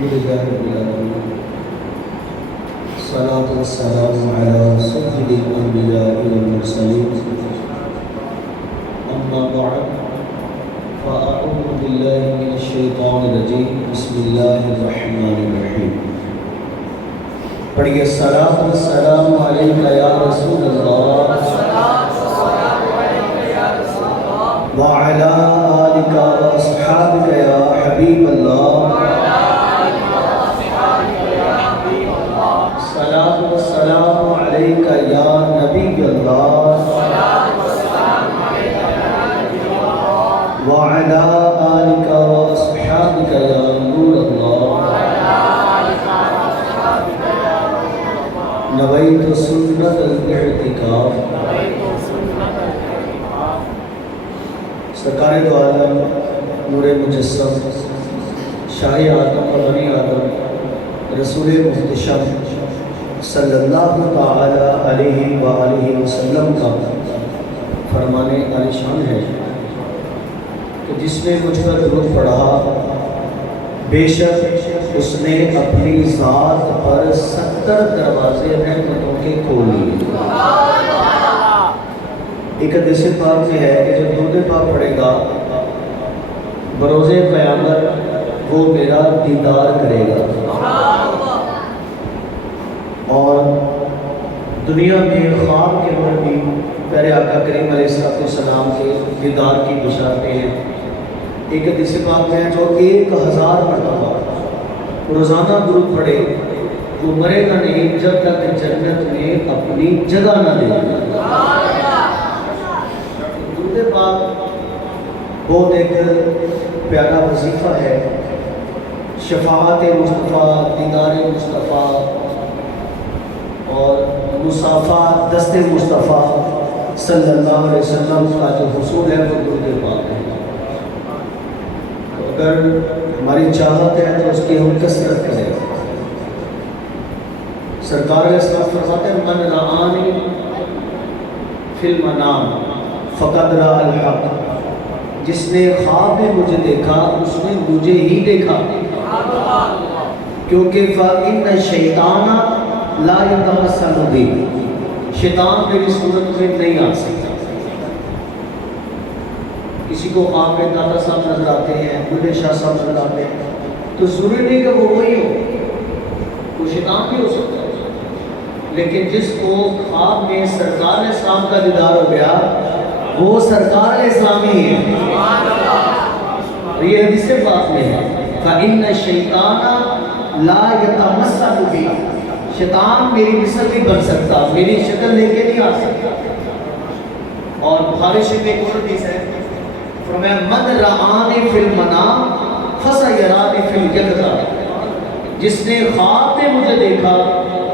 لله رب العالمين الصلاة والسلام على سيد الأنبياء والمرسلين أما بعد فأعوذ بالله من الشيطان الرجيم بسم الله الرحمن الرحيم پڑھیے الصلاة والسلام علیک یا رسول اللہ وعلى آلك وأصحابك يا حبيب الله الصلاة والسلام عليك يا نبي الله وعلى آلك وأصحابك يا نور الله نويت سنة الاعتكاف سرکار دو عالم نور مجسم شاہ آدم و بنی آدم رسول محتشم صلی اللہ تعالی علیہ وآلہ وسلم کا فرمان عالی شان ہے کہ جس نے مجھ پر درود پڑھا بے شک اس نے اپنی ذات پر 70 دروازے رحمتوں کے کھول لیے۔ ایک حدیث پاک میں ہے کہ جب درود پاک پڑھے گا بروز قیامت وہ میرا دیدار کرے گا اور دنیا میں خواب کے اندر بھی پیارے آقا کریم علیہ السلام کے دیدار کی بشارتیں ہیں۔ ایک حدیث پاک میں ہے جو 1000 مرتبہ روزانہ درود پڑھے وہ مرے گا نہیں جب تک جنت میں اپنی جگہ نہ دے۔ درود پاک بہت ایک پیارا وظیفہ ہے، شفاعت مصطفیٰ، دیدار مصطفیٰ اور مصافحہ دست مصطفیٰ صلی اللہ علیہ وسلم کا جو حصول ہے وہ درود پاک ہے۔ اگر ہماری چاہت ہے تو اس کی ہم کثرت کریں۔ سرکار علیہ السلام فرماتے ہیں من رآنی فی المنام فقد رأى الحق، جس نے خواب میں مجھے دیکھا اس نے مجھے ہی دیکھا، کیونکہ فَإِنَّ الشَّيْطَانَ لَا يَتَمَثَّلُ بِي، شیطان میری صورت میں نہیں آ سکتا۔ کسی کو خواب میں داتا صاحب نظر آتے ہیں، بلے شاہ صاحب نظر آتے ہیں تو ضروری نہیں کہ وہ وہی ہو، وہ شیطان بھی ہو سکتا ہے، لیکن جس کو خواب میں سرکار اسلام کا دیدار ہو گیا وہ سرکار اسلامی ہے۔ یہ حدیث پاک میں ہے فَإِنَّ الشَّيْطَانَ لَا يَتَمَثَّلُ بِي، شیطان میری مثل نہیں بن سکتا، میری شکل لے کے نہیں آ سکتا۔ اور بخاری شریف میں ایک اور حدیث ہے فرمایا من رآنی فی المنام فسیرانی فی الیقظہ، جس نے خواب میں مجھے دیکھا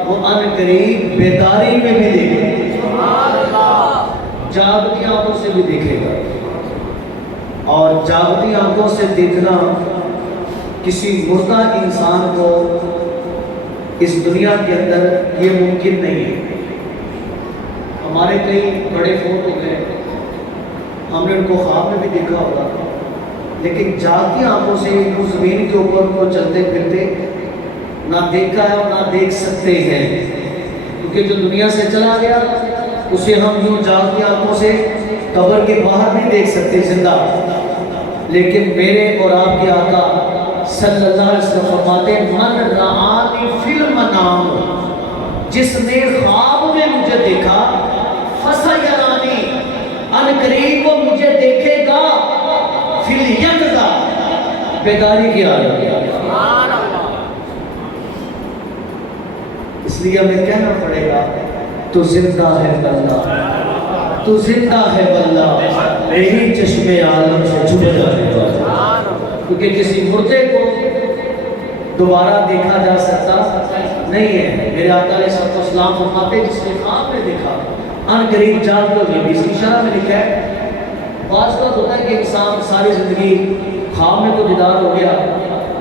وہ ان قریب بیداری میں بھی دیکھے گا، جاگتی آنکھوں سے بھی دیکھے گا۔ اور جاگتی آنکھوں سے دیکھنا کسی مردہ انسان کو اس دنیا کے اندر یہ ممکن نہیں ہے۔ ہمارے کئی بڑے فوت ہو گئے، ہم نے ان کو خواب میں بھی دیکھا ہوگا، لیکن جاگتی آنکھوں سے وہ زمین کے اوپر کو چلتے پھرتے نہ دیکھا ہے اور نہ دیکھ سکتے ہیں، کیونکہ جو دنیا سے چلا گیا اسے ہم یوں جاگتی آنکھوں سے قبر کے باہر نہیں دیکھ سکتے زندہ، لیکن میرے اور آپ کے آقا صلی اللہ علیہ وسلم فرماتے ہیں من رآنی فی المنام، جس نے خواب میں مجھے دیکھا فسیرانی، ان قریب وہ مجھے دیکھے گا فی الیقظہ، بیداری کی حالت۔ اس لیے ہمیں کہنا پڑے گا تو زندہ ہے بندہ، تو زندہ ہے بندہ، میری چشم عالم سے چھپ جانے والا، کیونکہ کسی مردے کو دوبارہ دیکھا جا سکتا نہیں ہے۔ میرے آقا علیہ السلام فرماتے ہیں جس نے خواب میں دیکھا ان قریب جاگتے ہوئے بھی، اس اشارہ میں لکھا ہے بعض کا ہوتا ہے کہ انسان ساری زندگی خواب میں تو دیدار ہو گیا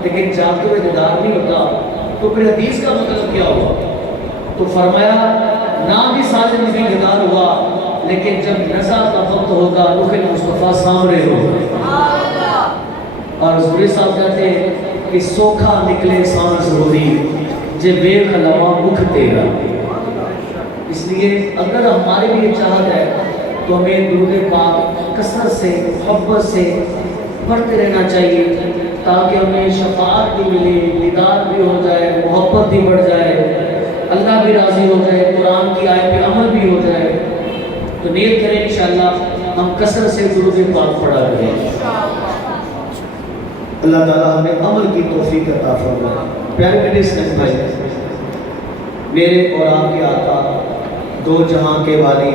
لیکن جاگتے ہوئے دیدار نہیں ہوتا، تو پھر حدیث کا مطلب کیا ہوا؟ تو فرمایا نہ بھی ساری زندگی دیدار ہوا لیکن جب نزا کا وقت ہوگا رخ مصطفیٰ سامنے ہوگا، اور حضور صاحب کہتے ہیں کہ سوکھا نکلے سان ضروری جے بے خلوا مکھ تیرا. اس لیے اگر ہماری بھی چاہت ہے تو ہمیں درود پاک کثرت سے محبت سے پڑھتے رہنا چاہیے تاکہ ہمیں شفاعت بھی ملے، دیدار بھی ہو جائے، محبت بھی بڑھ جائے، اللہ بھی راضی ہو جائے، قرآن کی آیت پہ عمل بھی ہو جائے. تو نیت کریں انشاءاللہ ہم کثرت سے درود پاک پڑھا کریں. اللہ تعالیٰ ہمیں عمل کی توفیق عطا فرمائے. پیارے میرے اسلام بھائی، میرے اور آپ کے آقا دو جہاں کے والی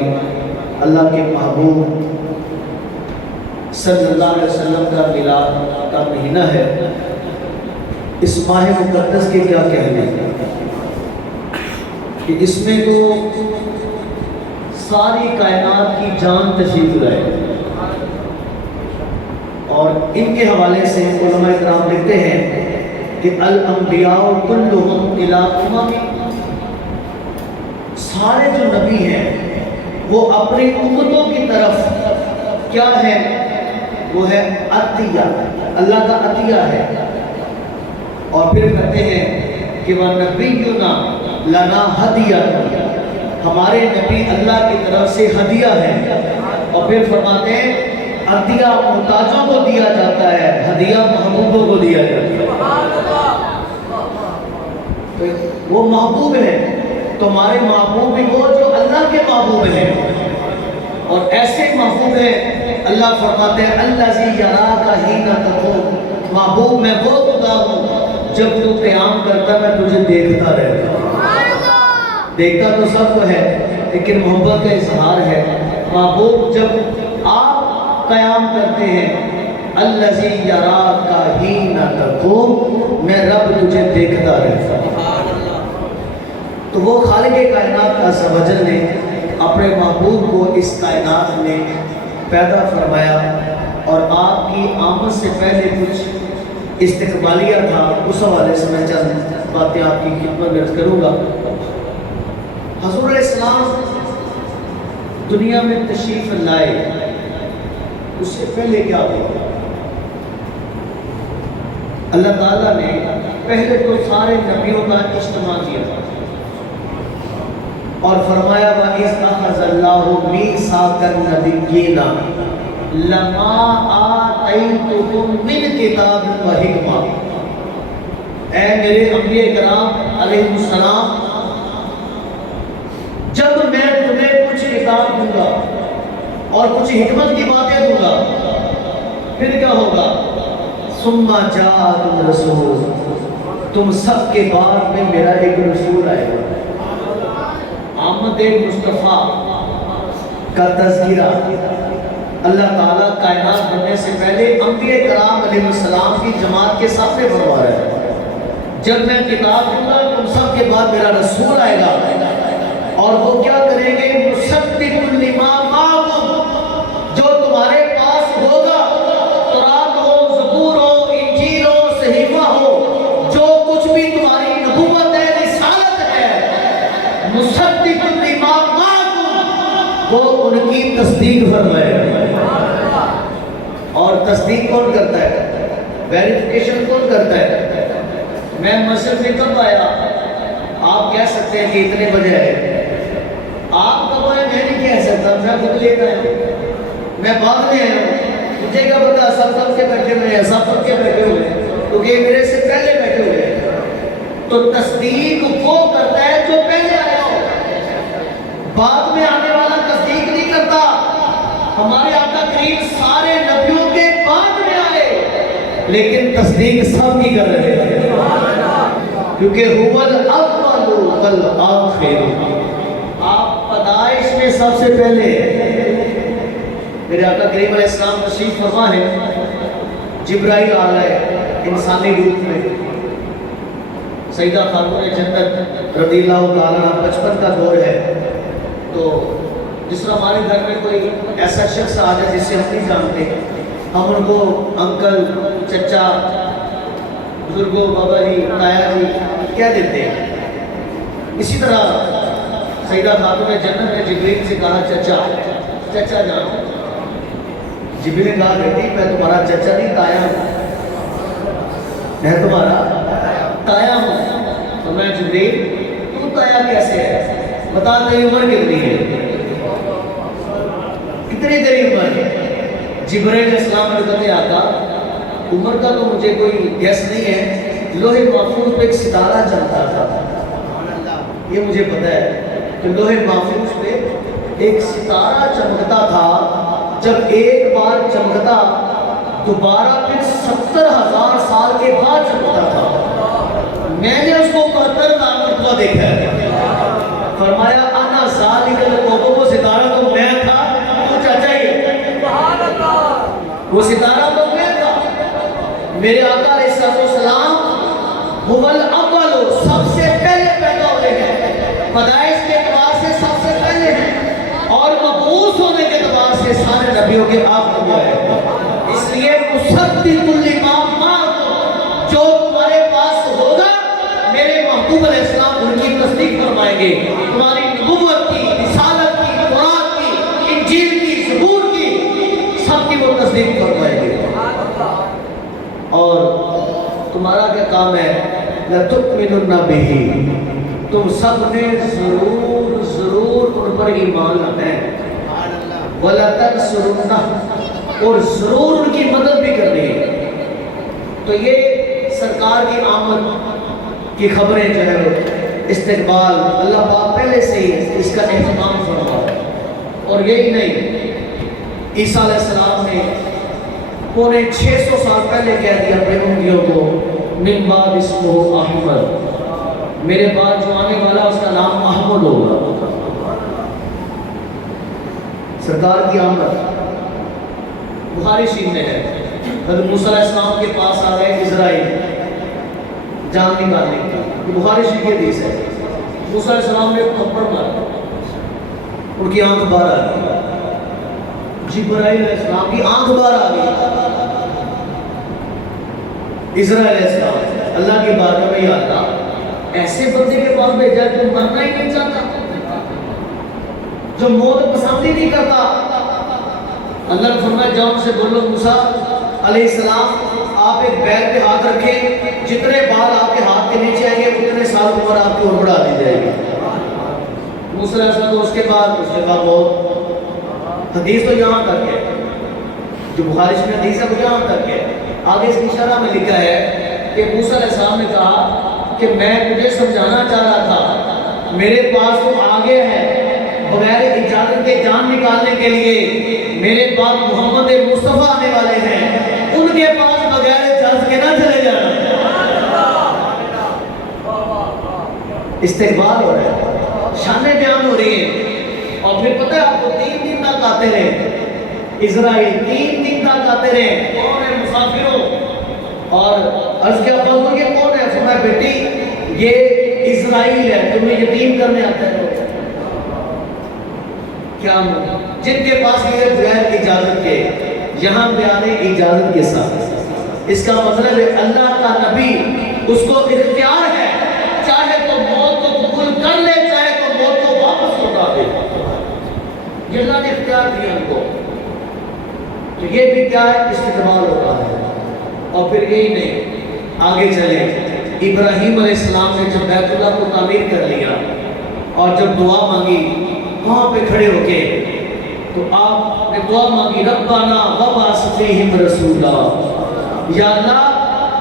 اللہ کے محبوب صلی اللہ علیہ وسلم کا میلاد کا مہینہ ہے. اس ماہ مقدس کے کیا کہنے کہ اس میں تو ساری کائنات کی جان تشریف لائے. اور ان کے حوالے سے علماء کرام لکھتے ہیں کہ الانبیاء کلہم الی امم، سارے جو نبی ہیں وہ اپنی امتوں کی طرف کیا ہے؟ وہ ہے عطیہ، اللہ کا عطیہ ہے. اور پھر کہتے ہیں کہ وَنَبِيُّنَا لَنَا هَدِيَةٌ، ہمارے نبی اللہ کی طرف سے ہدیہ ہے. اور پھر فرماتے ہیں عطیہ محتاجوں کو دیا جاتا ہے، ہدیہ محبوبوں کو دیا جاتا ہے. تو وہ محبوب ہے، تمہارے محبوب بھی وہ جو اللہ کے محبوب ہیں. اور ایسے محبوب ہیں اللہ فرماتے ہیں الذی یراک حین تقوم، محبوب میں وہ خدا ہوں جب تو قیام کرتا میں تجھے دیکھتا رہتا ہوں. دیکھتا تو سب کو ہے لیکن محبت کا اظہار ہے. محبوب جب آپ قیام کرتے ہیں الذی یراک حین تقوم، میں رب تجھے دیکھتا رہتا ہوں. تو وہ خالق کائنات کا عز و جل نے اپنے محبوب کو اس کائنات میں پیدا فرمایا. اور آپ کی آمد سے پہلے کچھ استقبالیہ تھا، اس حوالے سے میں چند باتیں آپ کی خدمت میں عرض کروں گا. حضور علیہ السلام دنیا میں تشریف لائے، اس سے پہلے کیا ہوا؟ اللہ تعالیٰ نے پہلے تو سارے نبیوں کا اجتماع کیا اور فرمایا وَإِذْ أَخَذَ اللَّهُ مِيثَاقَ النَّبِيِّينَ لَمَا آتَيْتُكُم مِّن کِتَابٍ وَحِکْمَةٍ، اے میرے انبیاء کرام علیہ السلام، جب میں تمہیں کچھ کتاب دوں گا اور کچھ حکمت کی باتیں دوں گا، پھر کیا ہوگا؟ ثُمَّ جَاءَكُمْ رَسُولٌ، تم سب کے بعد میں میرا ایک رسول آئے گا. آمد مصطفیٰ کا تذکرہ اللہ تعالیٰ کائنات بننے سے پہلے انبیاء کرام علیہ السلام کی جماعت کے سامنے فرما رہا ہے جب میں کتاب دوں گا تم سب کے بعد میرا رسول آئے گا اور وہ کیا کریں گے؟ مصدق لما معکم، جو تمہارے پاس ہوگا، تورات ہو، زبور ہو، انجیل ہو، صحیفہ ہو، جو کچھ بھی تمہاری نبوت ہے، رسالت ہے، مصدق لما معکم، وہ ان کی تصدیق فرمائے. اور تصدیق کون کرتا ہے؟ ویریفیکیشن کون کرتا ہے؟ میں مسجد میں کب آیا؟ آپ کہہ سکتے ہیں کہ اتنے بجے آئے. آپ کب آئے میں نہیں کہہ سکتا، میں خود لے کر آیا، میں بعد میں آیا ہوں. مجھے کیا پتا سب کے بیٹھے ہوئے ہیں، سب کے بیٹھے ہوئے ہیں، کیونکہ میرے سے پہلے بیٹھے ہوئے ہیں. تو تصدیق وہ کرتا ہے جو پہلے آیا ہو، بعد میں آنے والا تصدیق نہیں کرتا. ہمارے آقا کریم سارے نبیوں کے بعد میں آئے لیکن تصدیق سب کی کر رہے ہیں، کیونکہ هو الاول والآخر، آپ پیدائش میں سب سے پہلے. میرے آقا کریم علیہ السلام تشریف فرما ہے، جبرائیل آ گئے انسانی روپ میں. سیدہ خاتون جنت رضی اللہ تعالیٰ عنہ 55 کا دور ہے. تو جس طرح ہمارے گھر میں کوئی ایسا شخص آ جائے جسے ہم نہیں جانتے، ہم ان کو انکل، چچا، بزرگوں، بابا جی، تایا جی کہہ دیتے ہیں. اسی طرح سیدہ خاتون جنت نے جبریل سے کہا چچا، چچا جان. جبریل نے کہا بیٹی میں تمہارا چچا نہیں تایا ہوں. میں تمہارا تایا ہوں. تو میں جبریل تو تایا کیسے ہے؟ بتا تیری عمر کتنی ہے؟ کتنی تیری عمر ہے؟ جبریل علیہ السلام نے کہتے آقا عمر کا تو مجھے کوئی گیس نہیں ہے، لوہے محفوظ پہ ایک ستارہ چمکتا تھا، یہ مجھے پتا ہے کہ لوہے محفوظ پہ ایک ستارہ چمکتا تھا، جب ایک بار چمکتا دوبارہ پھر 70,000 سال کے بعد چمکتا تھا. میں نے اس کو 72 مرتبہ دیکھا ہے. فرمایا انا ذالک القوقب، وہ ستارہ تو میں تھا، تو چاچا ہی وہ ستارہ تو میں تھا. میرے آقا علیہ السلام هو الاول، سب سے پہلے پیدا ہوئے ہیں، پیدائش کے اعتبار سے سب سے پہلے ہیں، اور مبعوث ہونے کے اعتبار سے سارے نبیوں کے آخر میں آئے. اس لیے مصدق لما معکم، جو تمہارے پاس ہوگا میرے محبوب علیہ السلام ان کی تصدیق فرمائیں گے. تمہاری نبوت کی، رسالت کی، قرآن کی، انجیل کی، زبور کی، سب کی وہ تصدیق فرمائیں گے. اور تمہارا کیا کام ہے؟ لَتُؤْمِنُنَّ بِهِ، تم سب نے ضرور ان پر ایمان لانا ہے. وَلَتَنْصُرُنَّهُ، اور ضرور ان کی مدد بھی کرنی ہے. تو یہ سرکار کی آمد کی خبریں جو ہے استقبال اللہ پاک پہلے سے ہی اس کا اہتمام فرما. اور یہی نہیں، عیسیٰ علیہ السلام نے پونے 600 سال پہلے کہہ دیا اپنے امتیوں کو من بعد اسمہ احمد، میرے بعد جو آنے والا اس کا نام احمد ہوگا. سرکار کی آمد بخاری شریف میں ہے. حضرت موسیٰ علیہ السلام کے پاس آ گئے اسرائیل جان نکالنے کی، یہ بخاری شریف کی حدیث ہے. موسیٰ علیہ السلام نے تھپڑ مارا، ان کی آنکھ باہر آ گئی. جبرائیل علیہ السلام کی آنکھ باہر آ گئی. اسرائیل علیہ السلام اللہ کی بارگاہ میں یا اللہ ایسے بندے کے پاس بھیجا جو مرنا ہی نہیں چاہتا، جو موت پسند ہی نہیں کرتا. اللہ نے فرمایا جاؤ ان سے بولو موسیٰ علیہ السلام آپ ایک بیل پہ ہاتھ رکھیں، جتنے بال آپ کے ہاتھ کے نیچے آئیں گے اتنے سال عمر آپ کی اور بڑھا دی جائے گی. موسیٰ علیہ السلام اس کے بعد موت. حدیث تو یہاں تک ہے، جو بخاری شریف میں حدیث ہے وہ یہاں تک ہے. آگے اس کی شرح میں لکھا ہے کہ موسیٰ علیہ السلام نے کہا کہ میں تجھے سمجھانا چاہ رہا تھا، میرے پاس تو آگے ہے بغیر اجازت کے جان نکالنے کے لیے، میرے پاس محمد مصطفیٰ آنے والے ہیں، ان کے پاس بغیر اجازت کے نہ چلے جانا. استقبال ہو رہا ہے، شانیں بیان ہو رہی ہیں. اور پھر پتہ ہے آپ کو 3 دن تک آتے رہے اسرائیل، 3 دن تک آتے رہے. کون ہے مسافروں؟ اور عرض کیا فضل کے کون ہے؟ فرمایا بیٹی یہ اسرائیل ہے، تمہیں یتیم کرنے آتا ہے. کیا جن کے پاس یہ بغیر اجازت کے یہاں پہ آنے اجازت کے ساتھ، اس کا مطلب ہے اللہ کا نبی اس کو اختیار ہے، چاہے تو موت کو قبول کر لے چاہے تو موت کو واپس لوٹا دے. یہ اللہ نے اختیار دیا ان کو. تو یہ بھی کیا ہے؟ استقبال ہو رہا ہے. اور پھر یہی نہیں، آگے چلے. ابراہیم علیہ السلام نے جب بیت اللہ کو تعمیر کر لیا اور جب دعا مانگی وہاں پہ کھڑے ہو کے، تو آپ نے دعا مانگی ربنا وابعث فیہم رسولا، یا اللہ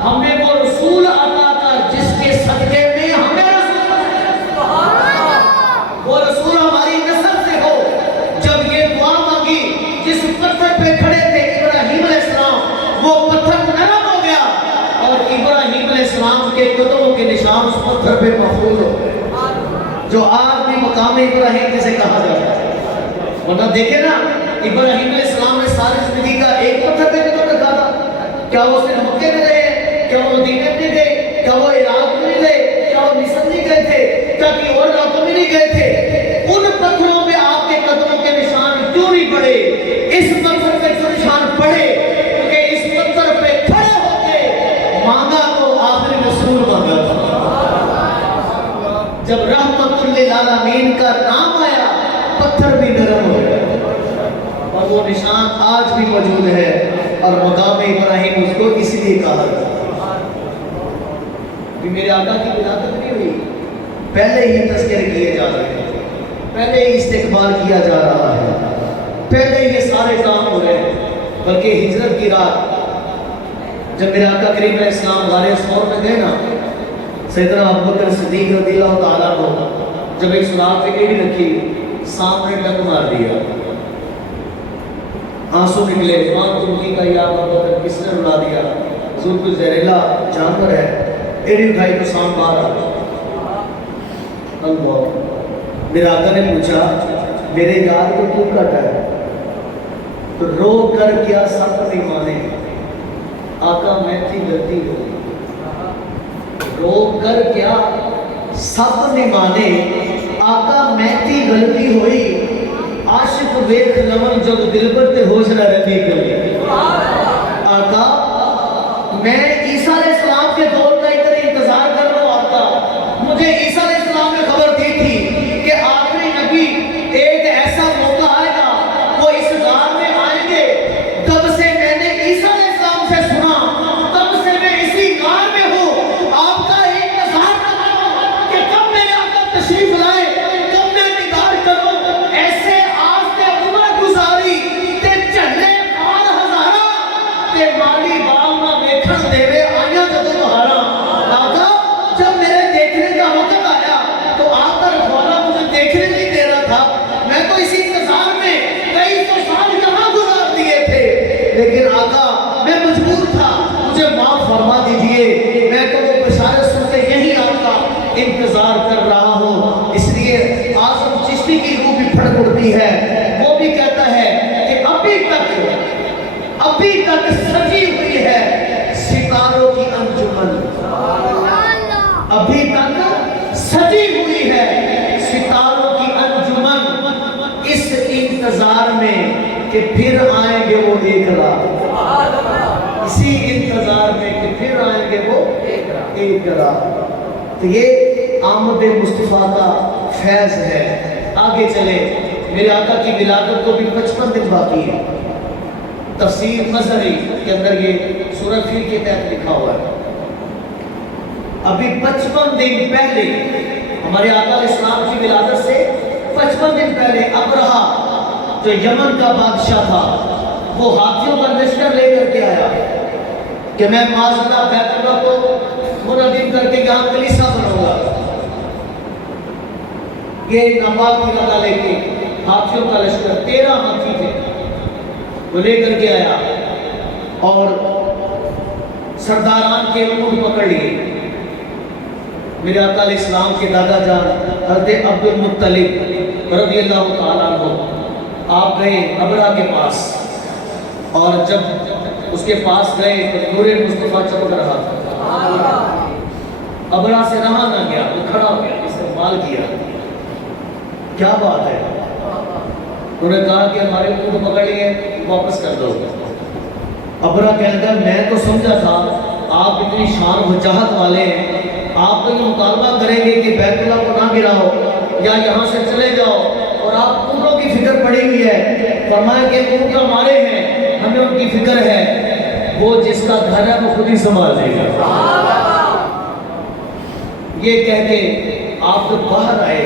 ہمیں وہ رسول عطا کر جس کے صدقے میں ہمیں رسول، وہ رسول ہماری نسل سے ہو. جب یہ دعا مانگی، جس پتھر پہ کھڑے تھے ابراہیم علیہ السلام، وہ پتھر نرم ہو گیا اور ابراہیم علیہ السلام کے قدموں کے نشان اس پتھر پہ محفوظ ہو گئے، جو آج بھی مقام ابراہیم جسے کہا جاتا ہے. ورنہ دیکھیں نا، ابراہیم علیہ السلام نے ساری زندگی کا ایک پتھر پہ قدم رکھا تھا. کیا وہ صرف مکے میں رہے؟ کیا وہ مدینے میں نہیں گئے؟ کیا وہ عراق میں نہیں گئے؟ کیا وہ مصر نہیں گئے تھے؟ کیا کہ اور علاقوں میں نہیں گئے تھے؟ ان پتھروں پہ آپ کے قدموں کے نشان کیوں نہیں پڑے؟ اس پتھر پہ کیوں نشان پڑے؟ کیونکہ اس پتھر پہ کھڑے ہو کے مانگا تو آخری رسول مانگا تھا. جب رحمت للعالمین کا نام آیا پتھر بھی نرم ہو گیا. اور وہ نشان آج بھی موجود ہے اور مقام ابراہیم اس کو اس لیے کہا جاتا ہے. کہ میرے آقا کی ولادت نہیں ہوئی، پہلے ہی تذکرے کیے جا رہے ہیں، پہلے ہی استقبال کیا جا رہا ہے، پہلے ہی یہ سارے کام ہو رہے ہیں۔ بلکہ ہجرت کی رات جب میرے آقا کریم علیہ السلام غار ثور میں گئے نا، سیدنا ابوبکر صدیق رضی اللہ تعالیٰ کو جب ایک سراغ پہ ایڑی رکھی، سامنے ڈنگ مار دیا، آنسو نکلے، ماں ترکی کا یا ابوبکر کس نے رلا دیا؟ حضور کوئی زہریلا جانور ہے، ایڑی اٹھائی تو سام باہر آ گیا۔ اللہ، میرے آقا نے پوچھا میرے یار کو کیوں کاٹا ہے؟ تو رو کر کیا سب نہیں مانے، آقا میں تھی غلطی ہو گئی۔ رو کر کیا سب نے مانے، آقا میں تھی غلطی ہوئی، عاشق ویکھ لمن جب دل پر تے ہوش نہ رہتی گئی۔ آقا میں عیسیٰ علیہ السلام کے دور کا اتنا انتظار کر رہا ہوں، آقا مجھے عیسیٰ علیہ السلام نے خبر دی تھی کہ آخری نبی ایک ایسا موقع آئے گا، وہ اس غار میں آئیں گے۔ تب سے میں نے عیسیٰ علیہ السلام سے سنا، تب سے میں اسی غار میں ہوں، آپ کا انتظار کر رہا ہوں کہ کب میرے آقا تشریف لائے، کب میں دیدار کروں۔ ایسے آج تے عمر گزاری تے چلے خان ہزارہ تے مالی باغ نہ دیکھن دیوے آیا جدو بہارا۔ آقا جب میرے دیکھنے کا وقت آیا تو آپ کا رکھوالا مجھے دیکھنے نہیں دے رہا تھا، میں تو اسی انتظار میں کئی سو سال یہاں گزار دیے تھے، لیکن آقا میں مجبور تھا، مجھے معاف فرما دیجئے، میں تو وہ بشارت سن کے یہی آپ کا انتظار کر رہا ہوں۔ اس لیے اعظم چشتی کی روح بھی پھڑک اڑتی ہے، وہ بھی کہتا ہے کہ ابھی تک سجی ہوئی ہے ستاروں کی انجمن، ابھی تک سجی ہوئی ہے ستاروں کی انجمن، اس انتظار میں کہ پھر آئیں گے وہ ایک رات، اسی انتظار میں کہ پھر آئیں گے وہ ایک رات۔ تو یہ آمد مصطفیٰ کا فیض ہے۔ آگے چلے، میرے آقا کی ولادت کو بھی 55 دن باقی ہے۔ تفسیر مظہری کے اندر یہ سورہ فیل کے تحت لکھا ہوا ہے، ابھی 55 دن پہلے ہمارے آقا علیہ السلام کی ولادت سے 55 دن پہلے ابرہا جو یمن کا بادشاہ تھا، وہ ہاتھیوں کا لشکر لے کر کے آیا کہ میں معاذاللہ بیت اللہ کو منہدم کر کے یہاں کلیسا بناؤں گا۔ یہ ناپاک علاقہ لے کے ہاتھیوں کا لشکر 13 ہاتھی تھے، وہ لے کر کے آیا اور سرداران کے اونٹ پکڑ لیے۔ میرے آقا علیہ السلام کے دادا جان حضرت عبد المطلب رضی اللہ تعالیٰ عنہ آپ گئے ابرہا کے پاس، اور جب اس کے پاس گئے تو نور مصطفیٰ چمک رہا تھا۔ ابرہا سے رہا نہ گیا، وہ کھڑا ہو گیا، استقبال کیا، کیا بات ہے؟ انہوں نے کہا کہ ہمارے اونٹ پکڑ لیے، واپس کر دو۔ ابرہا کہتا ہے میں تو سمجھا تھا آپ اتنی شان و وجاہت والے ہیں، آپ تو یہ مطالبہ کریں گے کہ بیت اللہ کو نہ گراؤ یا یہاں سے چلے جاؤ، اور آپ اونٹوں کی فکر پڑی ہوئی ہے۔ فرمایا کہ اونٹ ہمارے ہیں، ہمیں ان کی فکر ہے، وہ جس کا گھر ہے وہ خود ہی سنبھال لے گا۔ یہ کہہ کے آپ جب باہر آئے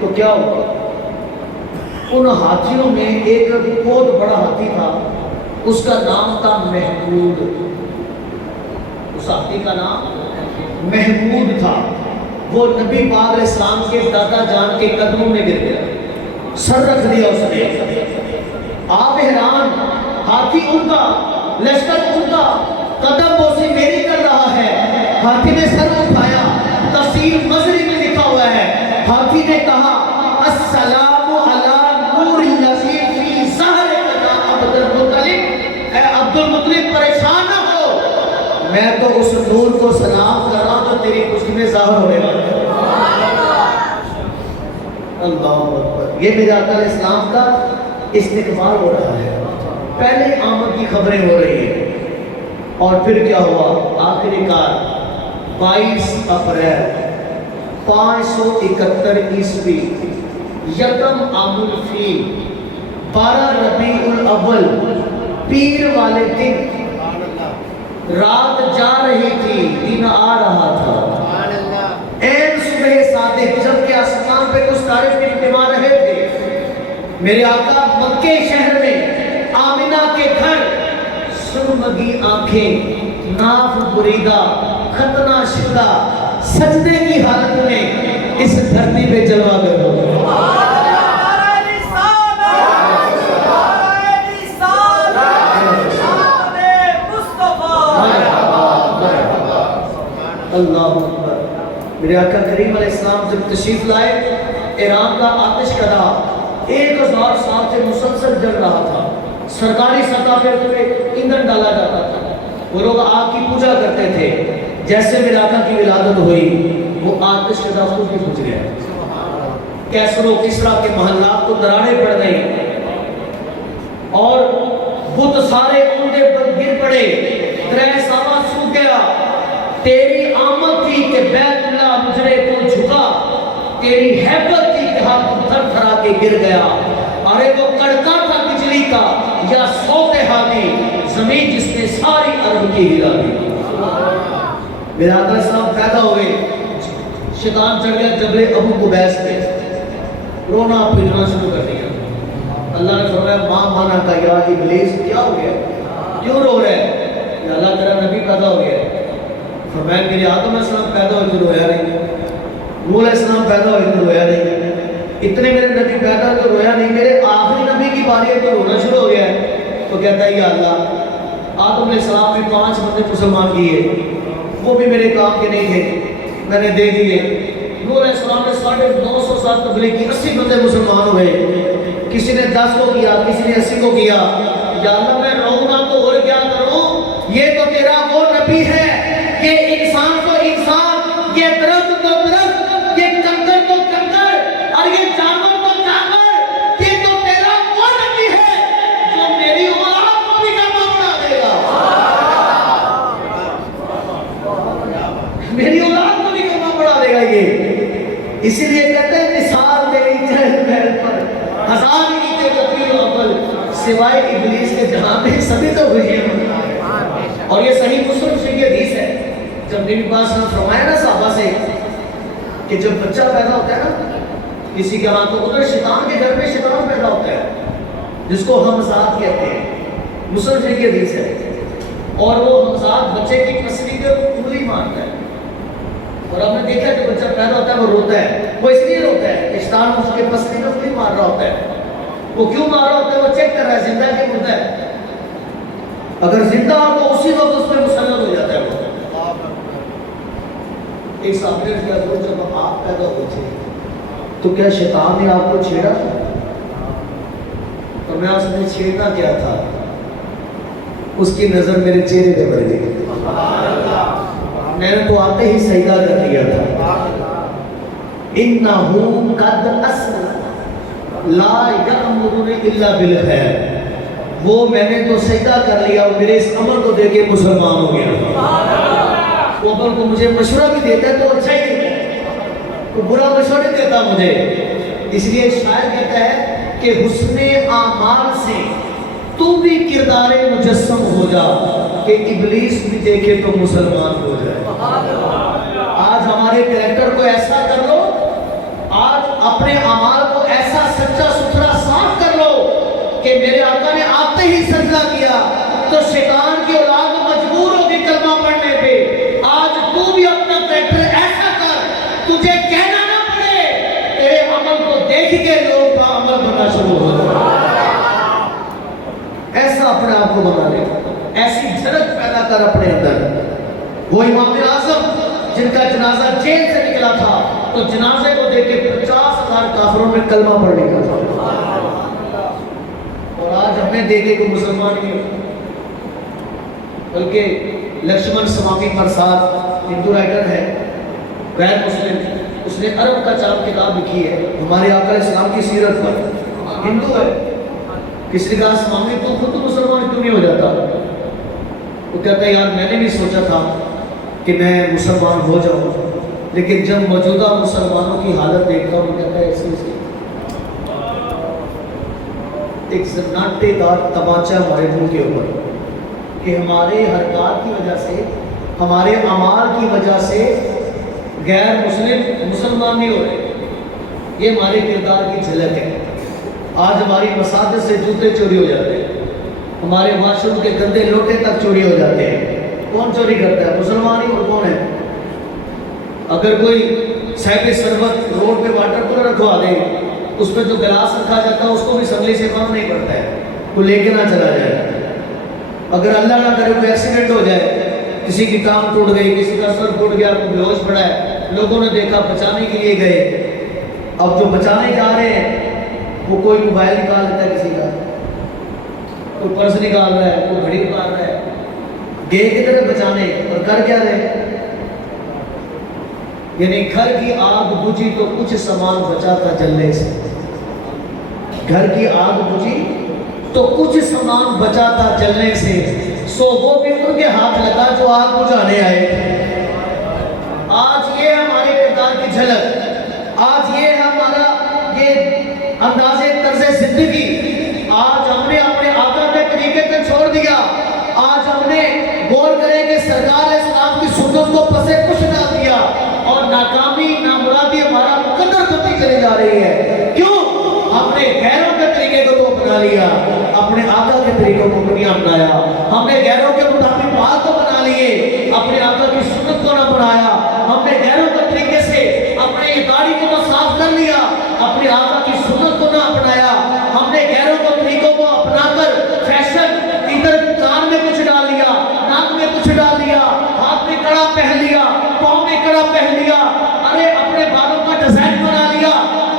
تو کیا ہوا؟ ان ہاتھیوں میں ایک بہت بڑا ہاتھی تھا، اس کا نام تھا محمود، اس ہاتھی کا نام محمود تھا۔ وہ نبی پاک علیہ السلام کے دادا جان کے قدموں میں گر گیا، سر رکھ دیا اس نے۔ آپ حیران، ہاتھی ان کا، لشکر ان کا، قدم بوسی میری کر رہا ہے۔ ہاتھی نے سر اٹھایا، تفسیر مظہری میں لکھا ہوا ہے، ہاتھی نے کہا السلام علی نور الذی فی ظہرک یا عبد المطلب، اے عبد المطلب پریشان نہ ہو، میں تو اس نور کو سلام کر رہا ہوں جو تیری خوشی میں ظاہر ہونے والا ہے۔ اللہ اکبر، یہ میرے آقا علیہ السلام کا استقبال ہو رہا ہے، پہلے آمد کی خبریں ہو رہی ہیں۔ اور پھر کیا ہوا؟ آخری کار 22 اپریل 571 عیسوی، یکم عام الفیل، 12 ربیع الاول، پیر والے دن، رات جا رہی تھی، دن آ رہا تھا۔ اجتماع رہے تھے، میرے آقا مکے شہر میں آمنہ کے گھر سرمگی آنکھیں، ناف بریدہ، ختنہ شدہ، سجدے کی حالت میں اس دھرتی پہ جلوہ گر ہو گئے۔ اللہ اکبر۔ میرے آقا کریم علیہ السلام جب تشریف لائے، ایران کا آتش کدا 1000 سال سے مسلسل جل رہا تھا، سرکاری سطح پہ ایندھن ڈالا جاتا تھا، وہ لوگ آگ کی پوجا کرتے تھے۔ جیسے میرے آقا کی ولادت ہوئی، وہ آتش کدا خود ہی بجھ گیا، کیسر و کسرا کے محلات کو دراڑیں پڑ گئی اور بت سارے اونڈے پر گر پڑے، درہ ساما سوکھ گیا۔ تیری آمد تھی کہ بیت اللہ مجرے کو جھکا، تیری حیبت تھی کہ ہاتھ تھر تھرا کے گر گیا۔ ارے وہ کڑکا تھا بجلی کا یا صوت ہادی، زمین جس نے ساری عرب کی ہلا دی۔ میرے آقا السلام پیدا ہوئے، شیطان چڑھ گیا جبل ابو قبیس پہ، رونا پھرنا شروع کر دیا۔ اللہ نے فرمایا ماں مانا کا یا ابلیس کیا ہو گیا، کیوں رو رہے ہیں؟ یا اللہ تیرا نبی پیدا ہو گیا۔ فرمایا میرے آدم علیہ السلام پیدا ہوئے تو رویا نہیں، نوح علیہ السلام پیدا ہوئے تو رویا نہیں، اتنے میرے نبی پیدا ہوئے تو رویا نہیں، میرے آخری نبی کی باری ہے تو رونا شروع ہو گیا ہے۔ تو کہتا ہے یا اللہ آدم علیہ السلام نے 5 بندے مسلمان کیے، وہ بھی میرے کام کے نہیں تھے، میں نے دے دیے۔ نوح علیہ السلام نے 950 سال تبلیغ کی، 80 بندے مسلمان ہوئے، کسی نے 10 کو کیا، کسی نے 80 کو کیا۔ یا اللہ میں رہوں گا تو اور کیا کروں، یہ تو تیرا وہ نبی ہے، یہ انسان تو انسان، یہ درخت تو درخت، یہ کنکر تو کنکر، اور یہ جانور تو جانور، یہ تو تیرا وہ نبی ہے جو میری اولاد کو بھی کلمہ پڑھا دے گا، میری اولاد کو بھی کلمہ پڑھا دے گا۔ یہ اسی لیے کہتے ہیں مثال تیری چہل پہل پر ہزار کی تقدیر عقل، سوائے ابلیس کے جہاں میں سبھی تو خوشیاں۔ اور یہ صحیح مسلم شریف حدیث ہے، جب نبی پاک نے فرمایا نا صحابہ سے کہ جب بچہ پیدا ہوتا ہے نا کسی کے ہاں، تو ادھر شیطان کے گھر میں شیطان پیدا ہوتا ہے جس کو ہمزاد کہتے ہیں، مسلم شریف کی حدیث ہے۔ اور وہ ہمزاد بچے کی پسلی پہ انگلی مارتا ہے، اور آپ نے دیکھا کہ بچہ پیدا ہوتا ہے وہ روتا ہے، وہ اس لیے روتا ہے کہ شیطان اس کے پسلی پہ انگلی مار رہا ہوتا ہے۔ وہ کیوں مار رہا ہوتا ہے؟ وہ چیک کر رہا ہے زندہ کہ مردہ ہے، اگر زندہ ہو تو اسی وقت اس پہ مسلط ہو جاتا ہے وہ۔ ایک صاحب نے کیا کہ جب آپ پیدا ہوئے تھے تو کیا شیطان نے آپ کو چھیڑا تھا؟ اور میں اس نے چھیڑنا کیا تھا، اس کی نظر میرے چہرے پہ پڑ گئی، میں نے تو آتے ہی سجدہ کر دیا تھا۔ انہو قد اسلم لا یأمرون الا بالخیر، وہ میں نے تو سجدہ کر لیا اور میرے اس عمل کو دیکھ کے مسلمان ہو گیا۔ وہ عمل کو مجھے مشورہ بھی دیتا ہے تو اچھا ہی دیتا ہے، وہ برا مشورہ نہیں دیتا مجھے۔ اس لیے شاعر کہتا ہے کہ حسن اعمال سے تو بھی کردار مجسم ہو جا، کہ ابلیس بھی دیکھے تو مسلمان ہو جائے۔ آج ہمارے کریکٹر کو ایسا کر لو، آج اپنے اعمال کو ایسا سچا ستھرا صاف کر لو کہ میرے آقا نے آتے ہی سجدہ کیا تو شیطان کی اولاد مجبور ہوگی کلمہ پڑھنے پہ۔ آج تو بھی اپنا کریکٹر ایسا کر تجھے کہنا نہ پڑے، تیرے عمل کو دیکھ کے لوگ کا عمل کرنا شروع ہو جائے۔ ایسا اپنے آپ کو بنا لے، ایسی جھلک پیدا کر اپنے اندر۔ وہ امام اعظم جن کا جنازہ جیل سے نکلا تھا تو جنازے کو دیکھ کے 50,000 کافروں میں کلمہ پڑھ لیا تھا، اور آج ہمیں دیکھے کہ مسلمان نہیں ہوتا۔ بلکہ لکشمن سوامی پرساد ہندو رائٹر ہے، غیر مسلم، اس نے عرب کا چاند کتاب لکھی ہے ہمارے آقا علیہ السلام کی سیرت پر، ہندو ہے۔ کسی نے کہا سوامی تو خود تو مسلمان کیوں نہیں ہو جاتا؟ وہ کہتا ہے یار میں نے بھی سوچا تھا کہ میں مسلمان ہو جاؤں، لیکن جب موجودہ مسلمانوں کی حالت دیکھتا ہوں کہتا ہے ایسی ایک سناٹے دار تماچا ہمارے منہ کے اوپر، کہ ہمارے حرکات کی وجہ سے، ہمارے اعمال کی وجہ سے غیر مسلم مسلمان نہیں ہو رہے۔ یہ ہمارے کردار کی جھلک ہے. آج ہماری مساجد سے جوتے چوری ہو جاتے ہیں, ہمارے واش روم کے گندے لوٹے تک چوری ہو جاتے ہیں. کون چوری کرتا ہے؟ مسلمان ہی. اور کون ہے؟ اگر کوئی صاحب سربت روڈ پہ واٹر کولر رکھوا دے, اس پہ جو گلاس رکھا جاتا ہے اس کو بھی سنبھلی سے کام نہیں پڑتا ہے, وہ لے کے نہ چلا جائے. اگر اللہ نہ کرے کوئی ایکسیڈنٹ ہو جائے, کسی کی ٹانگ ٹوٹ گئی, کسی کا سر ٹوٹ گیا, کوئی بے ہوش پڑا ہے, لوگوں نے دیکھا, بچانے کے لیے گئے. اب جو بچانے جا رہے ہیں وہ کوئی موبائل نکال لیتا ہے کسی کا, کوئی پرس نکال رہا ہے, کوئی گھڑی نکال رہا ہے. گئے کدھر ہے بچانے, اور کر کیا رہے؟ یعنی گھر کی آگ بجھی تو کچھ سامان بچا تھا جلنے سے. گھر کی آگ بجھی تو کچھ سامان بچا تھا جلنے سے, سو وہ بھی ان کے ہاتھ لگا جو آگ بجھانے آئے تھے. آج یہ ہمارے کردار کی جھلک, آج یہ ہمارا یہ انداز طرز زندگی. آج ہم نے اپنے آقا کے طریقے کو چھوڑ دیا. آج ہم نے غور کریں کہ سرکار اسلام کی سنت کو پسے کش ڈال دیا, اور ناکامی نامرادی ہمارا مقدر ہوتی چلی جا رہی ہے. کیوں؟ ہم نے غیروں کے طریقے کو تو اپنا لیا, اپنے آقا کے طریقوں کو نہیں اپنایا. ہم نے غیروں کے مطابق بات کو بنا لیے, اپنے آقا کی سنت کو نہ بنایا. ہم نے غیروں کے طریقے سے اپنے داڑھی کو تو صاف کر لیا, اپنے آقا کی سنت کو نہ اپنایا. ہم نے غیروں کے طریقوں کو اپنا کر فیشن, ادھر کان میں کچھ ڈال لیا, ناک میں کچھ ڈال لیا, ہاتھ میں کڑا پہن لیا, پاؤں میں کڑا پہن لیا. ارے اپنے بالوں کا ڈیزائن بنا لیا,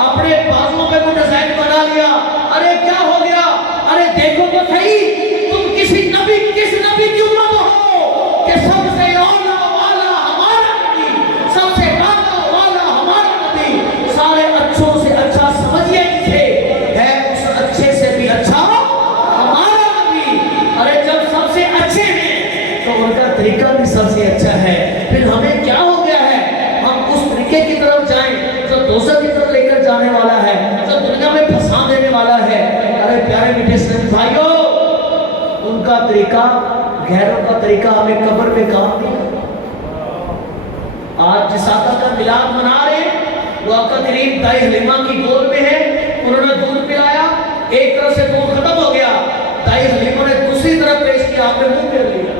اپنے بازوؤں پہ کوئی ڈیزائن بنا لیا. ارے کیا ہو گیا؟ ارے دیکھو تو صحیح, تم کسی نبی, کس نبی کی امت ہو کہ سب سے اولا والا ہمارا نبی, سب سے اعلیٰ والا ہمارا نبی, سارے اچھوں سے اچھا سمجھیے جسے ہے, اس اچھے سے بھی اچھا ہمارا نبی. ارے جب سب سے اچھے ہیں تو ان کا طریقہ بھی سب سے اچھا ہے. پھر ہمیں کیا ہو گیا ہے؟ ہم اس طریقے کی طرف جائیں جو دوسرے کی طرف لے کر جانے والا ہے, جو دنیا میں پھنسا دینے والا ہے. ارے پیارے میٹھے اسلامی بھائیوں, ان کا طریقہ, غیروں کا طریقہ ہمیں قبر میں کام نہیں. آج جس آقا کا میلاد منا رہے ہیں وہ آقا کریم دائی حلیمہ کی گود میں ہے, انہوں نے دودھ پلایا, ایک طرف سے دودھ ختم ہو گیا, دائی حلیمہ نے دوسری طرف پیش کیا, آپ نے منہ پھیر لیا.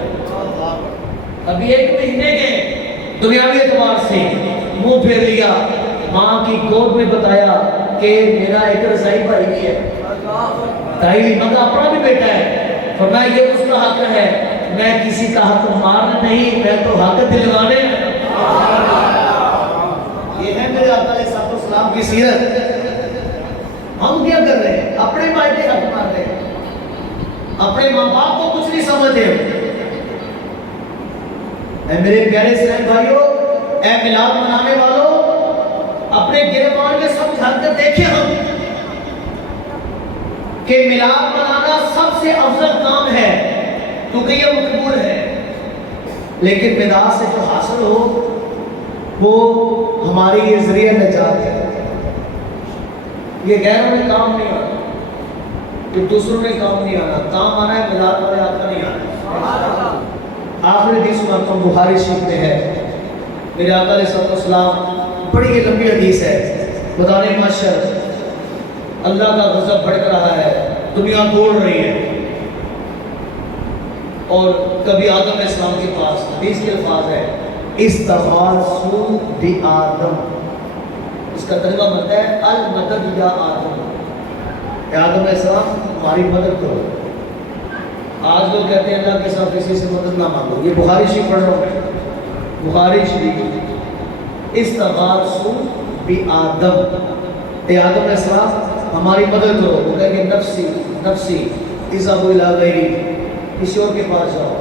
ابھی ایک مہینے کے دنیاوی اعتبار سے منہ پھیر لیا. ماں کی گود میں بتایا کہ میرا ایک رضائی بھائی بھی ہے, دائی حلیمہ کا اپنا بھی بیٹا ہے. فرمایا یہ اس کا حق ہے, میں کسی کا حق مارنا نہیں, میں تو حق دلوانے. یہ ہے میرے آقا علیہ السلام کی سیرت. ہم کیا کر رہے ہیں؟ اپنے بھائی کے حق مار رہے ہیں, اپنے ماں باپ کو کچھ نہیں سمجھتے. اے میرے پیارے اسلام بھائیوں, اے میلاد منانے والوں, اپنے گریبان میں سمجھا کر دیکھیں ہم کہ میلاد منانا سب سے افضل کام ہے کیونکہ یہ مقبول ہے. لیکن میلاد سے جو حاصل ہو وہ ہماری یہ ذریعہ نجات ہے. یہ غیروں میں کام نہیں آنا, یہ دوسروں میں کام نہیں آنا, کام آنا ہے میلاد والے آقا نہیں آنا. آخری حدیث مرتبہ بخاری شریف میں ہے, میرے آقا علیہ السلام, بڑی یہ لمبی حدیث ہے. خدا نے معاشر اللہ کا غضب بھڑک رہا ہے, دنیا دوڑ رہی ہے, اور کبھی آدم علیہ السلام کے پاس حدیث کے الفاظ ہے استغاثوا بآدم, اس کا ترجمہ بنتا ہے المدد یا آدم, اے آدم علیہ السلام ہماری مدد کرو. آج لوگ کہتے ہیں اللہ کے ساتھ کسی سے مدد نہ مانگو. یہ بخاری شریف پڑھ رہا ہوں, بخاری شریف. استغاثوا بآدم, اے آدم علیہ السلام ہماری مدد کرو. وہ کہے کہ نفسی نفسی اذهبوا الی غیری, کسی اور کے پاس جاؤ,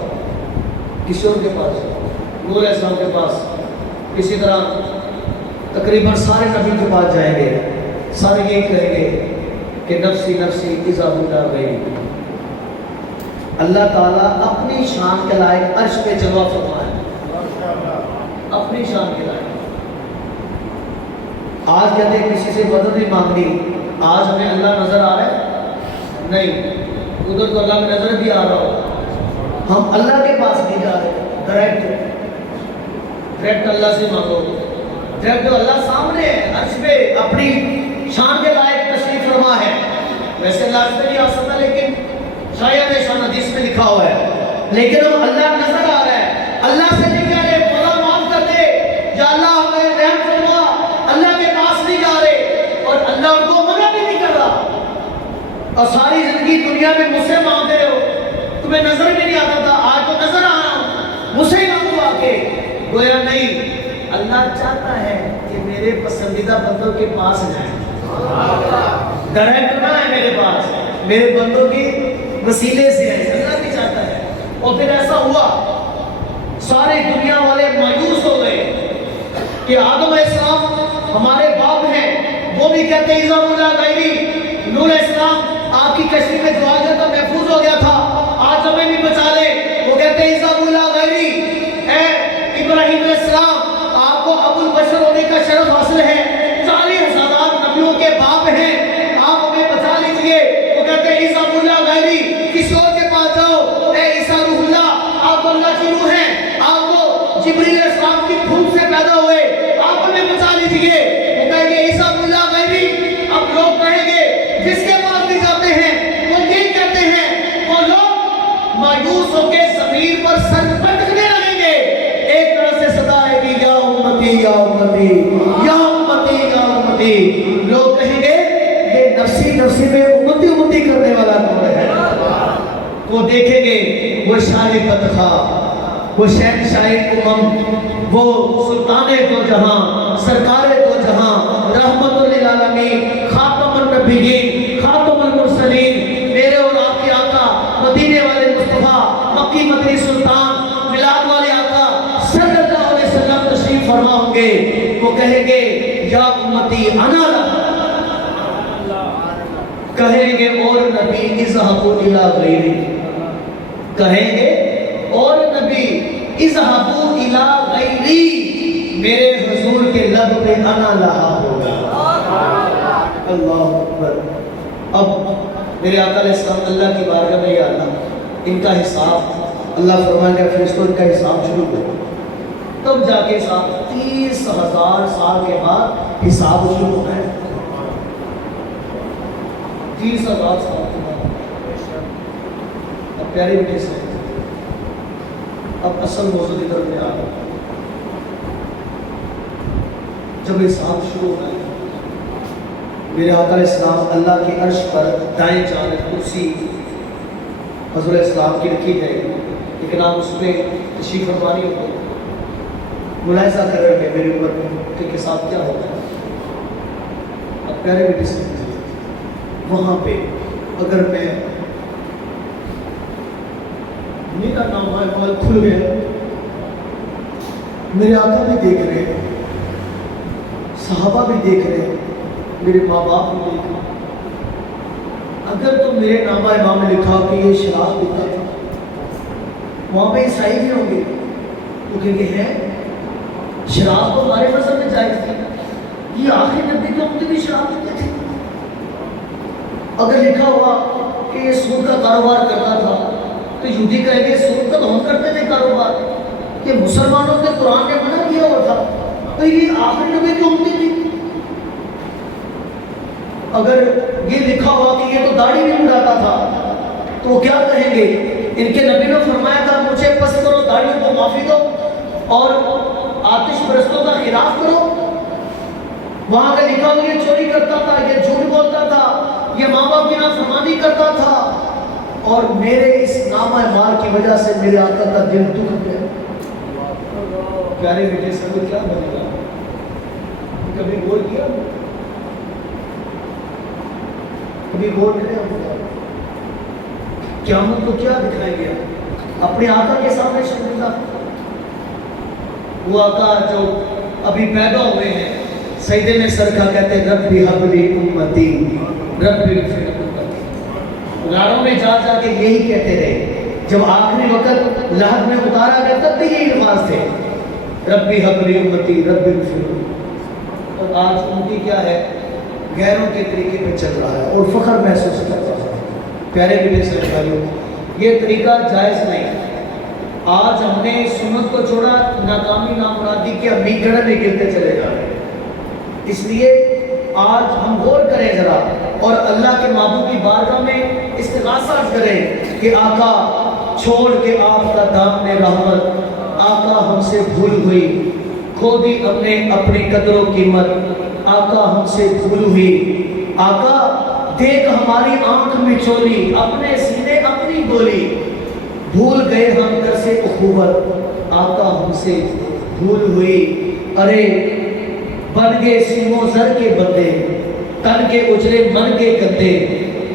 کسی اور کے پاس جاؤ. نوح علیہ السلام کے پاس, اسی طرح تقریباً سارے نبی کے پاس جائیں گے, سارے یہی کہیں گے کہ نفسی نفسی اذهبوا الی غیری. اللہ تعالیٰ اپنی شان کے لائق عرش پہ جلوہ فرما ہے, اپنی شان کے لائق. آج کہتے ہیں کسی سے مدد نہیں مانگنی, آج ہمیں اللہ نظر آ رہا ہے نہیں, ادھر تو اللہ میں نظر بھی آ رہا ہو, ہم اللہ کے پاس نہیں جا رہے. ڈائریکٹ اللہ سے مانگو, ڈائریکٹ اللہ سامنے ہے عرش پہ, اپنی شان کے لائق تشریف فرما ہے. ویسے اللہ سے نہیں آ سکتا لیکن شاید شان حدیث میں لکھا ہوا ہے. لیکن اب اللہ نظر آ رہا ہے. اللہ سے نہیں کہہ رہے مولا معاف کر دے یا اللہ ہمیں رحم فرما. اللہ کے پاس نہیں جا رہے اور اللہ ان کو منع بھی نہیں کر رہا. اور ساری زندگی دنیا میں مجھ سے مانگ رہے ہو, تمہیں نظر بھی نہیں آتا تھا, آج تو نظر آ رہا ہوں, مجھ سے مانگو آ کے. گویا نہیں, اللہ چاہتا ہے کہ میرے پسندیدہ بندوں کے پاس جائیں. ڈائریکٹ نہ ہے میرے پاس, میرے بندوں کے وسیلے سے ہے. اللہ بھی چاہتا ہے. اور پھر ایسا ہوا سارے دنیا والے مایوس ہو گئے کہ آدم علیہ السلام ہمارے باپ ہیں, وہ بھی کہتے ہیں اِذَا مُلَا غَيْرِي. نوح علیہ السلام آپ کی کشتی میں جو آ گیا تھا محفوظ ہو گیا تھا, آج ہمیں بھی بچا لے. وہ کہتے ہیں اِذَا مُلَا غَيْرِي. اے ابراہیم علیہ السلام آپ کو ابو البشر ہونے کا شرف حاصل ہے, 40,000 نبیوں کے باپ ہیں, آپ ہمیں بچا لیجئے. وہ کہتے ہیں اِذَا مُلَا غَيْرِي. کسی اور کے پاس جاؤ, اے عیسیٰ روح اللہ, آپ اللہ کی روح ہیں, آپ کو جبریل علیہ السلام کی پھوٹ سے پیدا ہوئے, آپ ہمیں بچا لیجئے. وہ کہیں گے عیسیٰ مُلَا غَيْرِي. اب لوگ کہیں گے جس کے پاس بھی جاتے ہیں وہ یہی کہتے ہیں, وہ لوگ مایوس ہو کے زمین پر سر پٹکنے لگیں گے. ایک طرح سے صدا ہے کہ یا امتی یا امتی یا امتی یا امتی. لوگ کہیں گے یہ نفسی نفسی میں امتی امتی کرنے والا کون ہے. وہ دیکھیں گے وہ شان بدخواہ, وہ شہنشاہ امم, وہ سلطان دو جہاں, سرکار دو جہاں, رحمت للعالمین, خاتم النبیین, خاتم المرسلین, میرے اور آپ کے آقا, مدینے والے مصطفیٰ, مکی مدنی سلطان, میلاد والے آقا صلی اللہ علیہ وسلم تشریف فرما ہوں گے. وہ کہیں گے یا امتی انا لکا. کہیں گے اور نبی اذهبوا الی غیری. کہیں گے اور نبی اذهبوا الی غیری. میرے حضور کے لب پہ انا لہا ہوگا. اللہ اکبر. اب میرے آقا علیہ السلام اللہ کی بارگاہ میں, یا اللہ ان کا حساب, اللہ فرمائے گا فرشتوں ان کا حساب شروع کرو. تب جا کے حساب 30,000 سال کے بعد حساب شروع ہونا ہے. 30,000 سال کے بعد. اب پیارے بیٹے سے اب اصل موضوع کی طرف میں آ رہا ہوں. جب حساب شروع ہونا ہے, میرے آقا علیہ السلام اللہ کی عرش پر دائیں جانب کرسی حضور السلام کی رکھی جائے گی, لیکن آپ اس پہ تشریف فرمانی ہوگی. ملاحظہ کر رہے ہیں میرے اوپر کے ساتھ کیا ہوتا ہے. اب پیارے بیٹے سے وہاں پہ اگر میں میرا نام اعمال کھل گیا, میرے آقا بھی دیکھ رہے ہیں, صحابہ بھی دیکھ رہے ہیں, میرے ماں باپ بھی دیکھ رہے ہیں. اگر تو میرے نامہ امام میں لکھا کہ یہ شراب پیتا تھا, وہاں پہ عیسائی بھی ہوں گے, وہ کہیں گے ہیں شراب تو ہمارے مذہب میں جائز تھی, یہ آخری نبی کے امتی بھی شراب پیتے تھے. اگر لکھا ہوا کہ یہ سود کا کاروبار کرتا تھا تو یہودی کہیں گے سود کا تو ہم کرتے تھے کاروبار, یہ مسلمانوں کے قرآن نے منع کیا ہوا تھا, تو یہ آخری نبی کی امتی تھی. اگر یہ لکھا ہوا کہ یہ تو داڑھی بھی اڑاتا تھا تو وہ کیا کہیں گے, ان کے نبی نے فرمایا تھا مجھے پس کرو, داڑھیوں کو معافی دو اور آتش پرستوں کا خلاف کرو. وہاں کا لکھا ہوا یہ چوری کرتا تھا, یہ جھوٹ بولتا تھا, یہ ماں باپ کی نافرمانی کرتا تھا, اور میرے اس نامہ مال کی وجہ سے میرے آقا کا دل دکھ گیا. پیارے بیٹے سے تو کیا بنے گا, کبھی بول کیا, کبھی بول نہیں ہوتا. قیامت کو کیا دکھائیں گے اپنے آقا کے سامنے شرمندہ. وہ آقا جو ابھی پیدا ہوئے ہیں سجدے میں سر کھا کہتے ہیں ربی حب لی امتی ربی اغفر امتی. غاروں میں جا جا کے یہی کہتے رہے, جب آخری وقت لحد میں اتارا گیا تب بھی یہی الفاظ تھے ربی حب لی امتی ربی اغفر. اور آج امتی کیا ہے, غیروں کے طریقے پہ چل رہا ہے اور فخر محسوس کر رہا ہے. پیارے بیٹے سے بھائیوں, یہ طریقہ جائز نہیں. آج ہم نے سنت کو چھوڑا, ناکامی نامرادی کے امی گڑھ میں گرتے چلے جا رہے ہیں. اس لیے آج ہم غور کریں ذرا اور اللہ کے محبوب کی بارگاہ میں استغاثہ کریں کہ آقا چھوڑ کے آپ کا دامن رحمت، آقا ہم سے بھول ہوئی، کھو دی اپنے اپنی قدر و قیمت، آقا ہم سے بھول ہوئی، آقا دیکھ ہماری آنکھ میں چولی، اپنے سینے اپنی گولی، بھول گئے ہم در سے اخوت، آقا ہم سے بھول ہوئی، ارے بن گئے سیموں زر کے بندے، تن کے اجرے من کے گندے،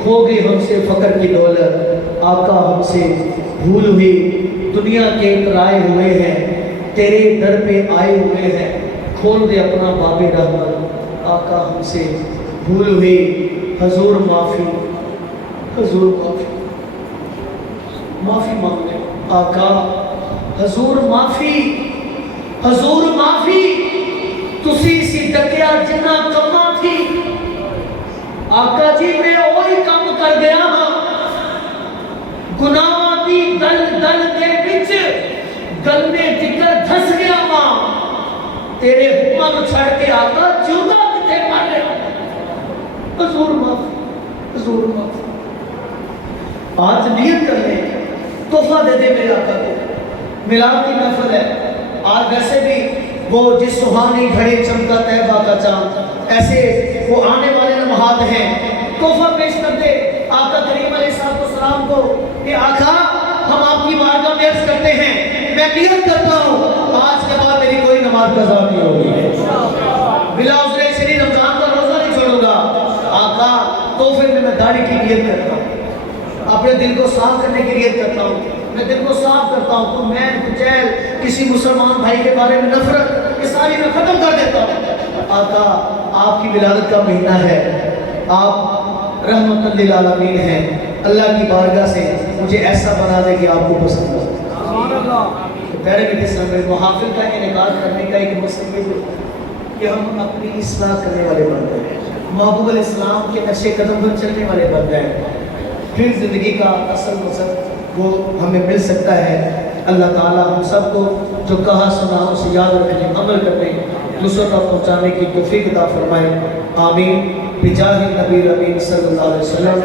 کھو گئے ہم سے فقر کی دولت، آقا ہم سے بھول ہوئی، دنیا کے ترائے ہوئے ہیں، تیرے در پہ آئے ہوئے ہیں، کھول دے اپنا باب رحمت، آقا ہم سے بھول ہوئی، حضور معافی، حضور معافی، معافی مانگ لیں آقا، حضور معافی، حضور معافی، تسی سی ڈکیا جنہ کما تھی، آقا جی میں وہی کم کر گیا ہاں، گناہ دی دل دل کے بچ گل میں ٹکر دھس گیا ماں، تیرے حکم چھڑ کے آقا جودا کتے پڑ رہا، حضور معافی، حضور معافی، آج نیت کر لیں، تحفہ دے دے میرے آقا کو، میلاد کی محفل ہے، آج ویسے بھی وہ جس سہانی گھڑی چمکا طیبہ کا چاند، ایسے وہ آنے والے لمحات ہیں، تحفہ پیش کر دے آقا کریم علیہ السلام کو کہ آقا ہم آپ کی بارگاہ میں عرض کرتے ہیں، میں نیت کرتا ہوں آج کے بعد میری کوئی نماز قضا نہیں ہوگی، بلا عذر شری رمضان کا روزہ نہیں چھوڑوں گا، آقا تحفے میں داڑھی کی نیت کرتا ہوں، اپنے دل کو صاف کرنے کی نیت کرتا ہوں، میں دل کو صاف کرتا ہوں، تو میں کچیل کسی مسلمان بھائی کے بارے میں نفرت یہ ساری میں ختم کر دیتا ہوں، آقا آپ کی ولادت کا مہینہ ہے، آپ رحمت للعالمین ہیں، اللہ کی بارگاہ سے مجھے ایسا بنا دے کہ آپ کو پسند ہو۔ پیارے میٹھے سامنے محافل کا انعقاد کرنے کا ایک مقصد یہ کہ ہم اپنی اصلاح کرنے والے بندے ہیں، محبوب علیہ السلام کے نقش قدم پر چلنے والے بندے ہیں، پھر زندگی کا اصل مقصد وہ ہمیں مل سکتا ہے۔ اللہ تعالیٰ ہم سب کو جو کہا سنا اسے یاد رکھنے، عمل کرنے، دوسروں تک پہنچانے کی توفیق عطا فرمائے، آمین، بجاہ نبی امین صلی اللہ علیہ وسلم۔